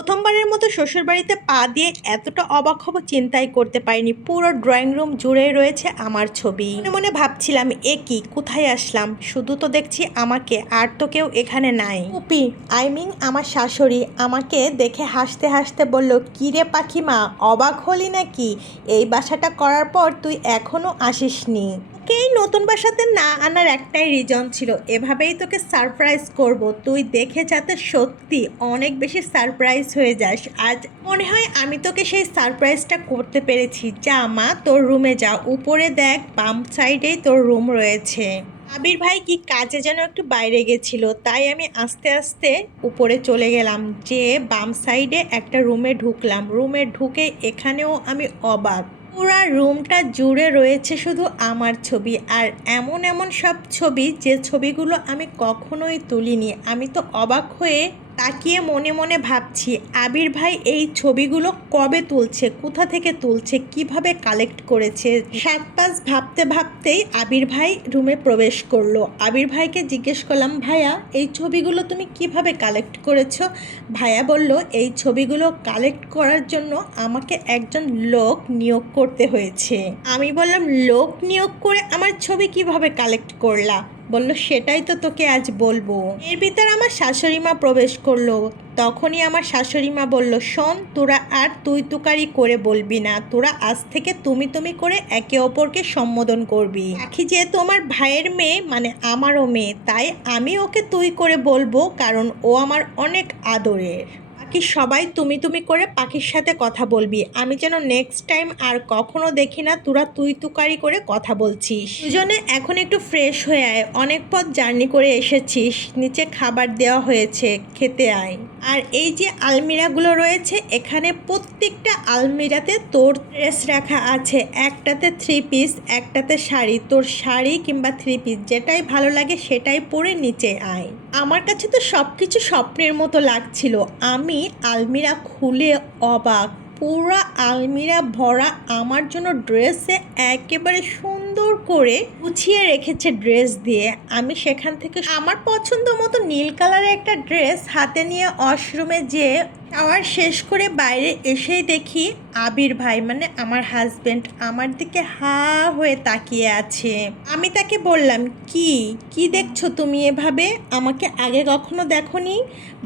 প্রথমবারের মতো শ্বশুরবাড়িতে পা দিয়ে এতটা অবাক হব চিন্তাই করতে পারিনি। পুরো ড্রয়িং রুম জুড়ে রয়েছে আমার ছবি। মনে মনে ভাবছিলাম, এ কি? কোথায় আসলাম? শুধু তো দেখছি আমাকে, আর তো কেউ এখানে নাই। উপি আই মিন আমার শাশুড়ি আমাকে দেখে হাসতে হাসতে বলল কিরে পাখিমা, অবাক হলি নাকি? এই বাসাটা করার পর তুই এখনও আসিসনি। তোকে এই নতুন বাসাতে না আনার একটাই রিজন ছিল। এভাবেই তোকে সারপ্রাইজ করব। তুই দেখে যাতে সত্যি অনেক বেশি সারপ্রাইজ হয়ে যাস। আজ মনে হয় আমি তোকে সেই সারপ্রাইজটা করতে পেরেছি। যা, মা, তোর রুমে যা। উপরে দেখ, বাম সাইডেই তোর রুম রয়েছে। আবির ভাই কি কাজে যেন একটু বাইরে গেছিল, তাই আমি আস্তে আস্তে উপরে চলে গেলাম। যে বাম সাইডে একটা রুমে ঢুকলাম। রুমে ঢুকে এখানেও আমি অবাক। পুরা রুমটা জুড়ে রয়েছে শুধু আমার ছবি। আর এমন এমন সব ছবি, যে ছবিগুলো আমি কখনোই তুলিনি। আমি তো অবাক হয়ে তাকিয়ে মনে মনে ভাবছি, আবির ভাই এই ছবিগুলো কবে তুলছে, কোথা থেকে তুলছে, কীভাবে কালেক্ট করেছে? সাত পাঁচ ভাবতে ভাবতেই আবির ভাই রুমে প্রবেশ করল। আবির ভাইকে জিজ্ঞেস করলাম, ভাইয়া, এই ছবিগুলো তুমি কীভাবে কালেক্ট করেছ? ভাইয়া বলল, এই ছবিগুলো কালেক্ট করার জন্য আমাকে একজন লোক নিয়োগ করতে হয়েছে। আমি বললাম, লোক নিয়োগ করে আমার ছবি কীভাবে কালেক্ট করলা? বলল, সেটাই তো তোকে আজ বলব। এর ভিতর আমার শাশুড়ি মা প্রবেশ করল। তখনই আমার শাশুড়ি মা বলল, শোন, তোরা আর তুই তুকারি করে বলবি না। তোরা আজ থেকে তুমি তুমি করে একে অপরকে সম্বোধন করবি। পাখি যেহেতু আমার ভাইয়ের মেয়ে মানে আমারও মেয়ে, তাই আমি ওকে তুই করে বলব, কারণ ও আমার অনেক আদরের। বাকি সবাই তুমি তুমি করে পাখির সাথে কথা বলবি? আমি যেন নেক্সট টাইম আর কখনো দেখি না তোরা তুই তুকারি করে কথা বলছিস। দুজনে এখন একটু ফ্রেশ হয়ে আয়। অনেক পথ জার্নি করে এসেছিস। নিচে খাবার দেওয়া হয়েছে। খেতে আয়। আর এই যে আলমিরাগুলো রয়েছে, এখানে প্রত্যেকটা আলমিরাতে তোর ড্রেস রাখা আছে। একটাতে থ্রি পিস একটাতে শাড়ি। তোর শাড়ি কিংবা থ্রি পিস যেটাই ভালো লাগে সেটাই পরে নিচে আয়। আমার কাছে তো সব কিছু স্বপ্নের মতো লাগছিল। আমি আলমিরা খুলে অবাক। পুরো আলমিরা ভরা আমার জন্য ড্রেসে একেবারে সুন্দর করে গুছিয়ে রেখেছে ড্রেস দিয়ে। আমি সেখান থেকে আমার পছন্দ মতো নীল কালারের একটা ড্রেস হাতে নিয়ে ওয়াশরুমে যেয়ে আবার শেষ করে বাইরে এসেই দেখি আবির ভাই মানে আমার হাজবেন্ড আমার দিকে হা হয়ে তাকিয়ে আছে। আমি তাকে বললাম, কি? কি দেখছ তুমি এভাবে? আমাকে আগে কখনো দেখোনি?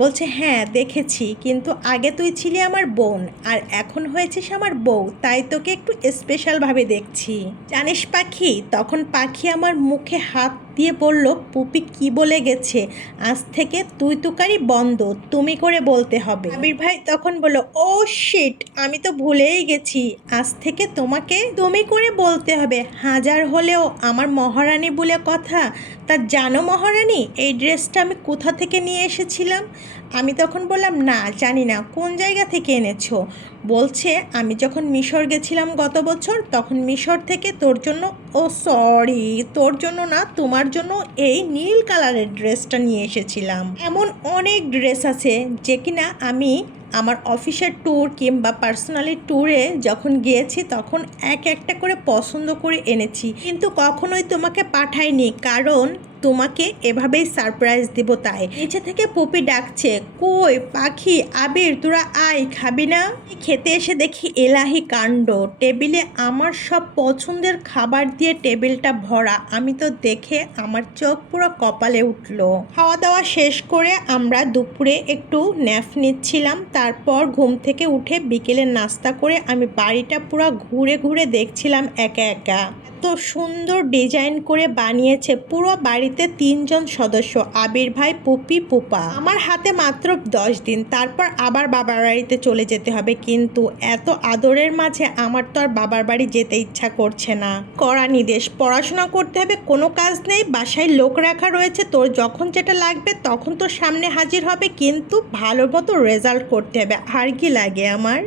বলছে হ্যাঁ দেখেছি, কিন্তু আগে তুই ছিলি আমার বোন আর এখন হয়েছিস আমার বউ, তাই তোকে একটু স্পেশালভাবে দেখছি। জানিস পাখি তখন পাখি আমার মুখে হাত দিয়ে বলল, পুপি কি বলে গেছে? আজ থেকে তুই তুকারি বন্ধ, তুমি করে বলতে হবে। আবির ভাই তখন বলল, ও শিট আমি তো ভুলেই গেছি। আজ থেকে তোমাকে তুমি করে বলতে হবে। হাজার হলেও আমার মহারানী বলে কথা, তা জানো মহারানী, এই ড্রেসটা আমি কোথা থেকে নিয়ে এসেছিলাম? আমি তখন বললাম, না, জানি না, কোন জায়গা থেকে এনেছো? বলছে, আমি যখন মিশর গেছিলাম গত বছর, তখন মিশর থেকে তোর জন্য, ও সরি তোর জন্য না, তোমার জন্য এই নীল কালারের ড্রেসটা নিয়ে এসেছিলাম। এমন অনেক ড্রেস আছে যে কিনা আমি আমার অফিসের ট্যুর কিংবা পার্সোনালি ট্যুরে যখন গিয়েছি তখন এক একটা করে পছন্দ করে এনেছি। কিন্তু কখনোই তোমাকে পাঠাইনি, কারণ তোমাকে এভাবেই সারপ্রাইজ দিব তাই। নিচে থেকে পুপি ডাকছে, কই পাখি, আবির, তোরা আয়, খাবি না? খেতে এসে দেখি এলাহি কাণ্ড। টেবিলে আমার সব পছন্দের খাবার দিয়ে টেবিলটা ভরা। আমি তো দেখে আমার চোখ পুরো কপালে উঠল। খাওয়া দাওয়া শেষ করে আমরা দুপুরে একটু ন্যাফ নিচ্ছিলাম। তারপর ঘুম থেকে উঠে বিকেলে নাস্তা করে আমি বাড়িটা পুরো ঘুরে ঘুরে দেখছিলাম একা একা। এত সুন্দর ডিজাইন করে বানিয়েছে, পুরো বাড়িতে তিনজন সদস্য, আবির ভাই, পুপি, পুপা। আমার হাতে মাত্র দশ দিন, তারপর আবার বাবার বাড়িতে চলে যেতে হবে। কিন্তু এত আদরের মাঝে আমার তো আর বাবার বাড়ি যেতে ইচ্ছা করছে না। কড়া নির্দেশ, পড়াশোনা করতে হবে, কোনো কাজ নেই, বাসায় লোক রাখা রয়েছে, তোর যখন যেটা লাগবে তখন তোর সামনে হাজির হবে, কিন্তু ভালো মতো রেজাল্ট করতে হবে, আর কি লাগে আমার?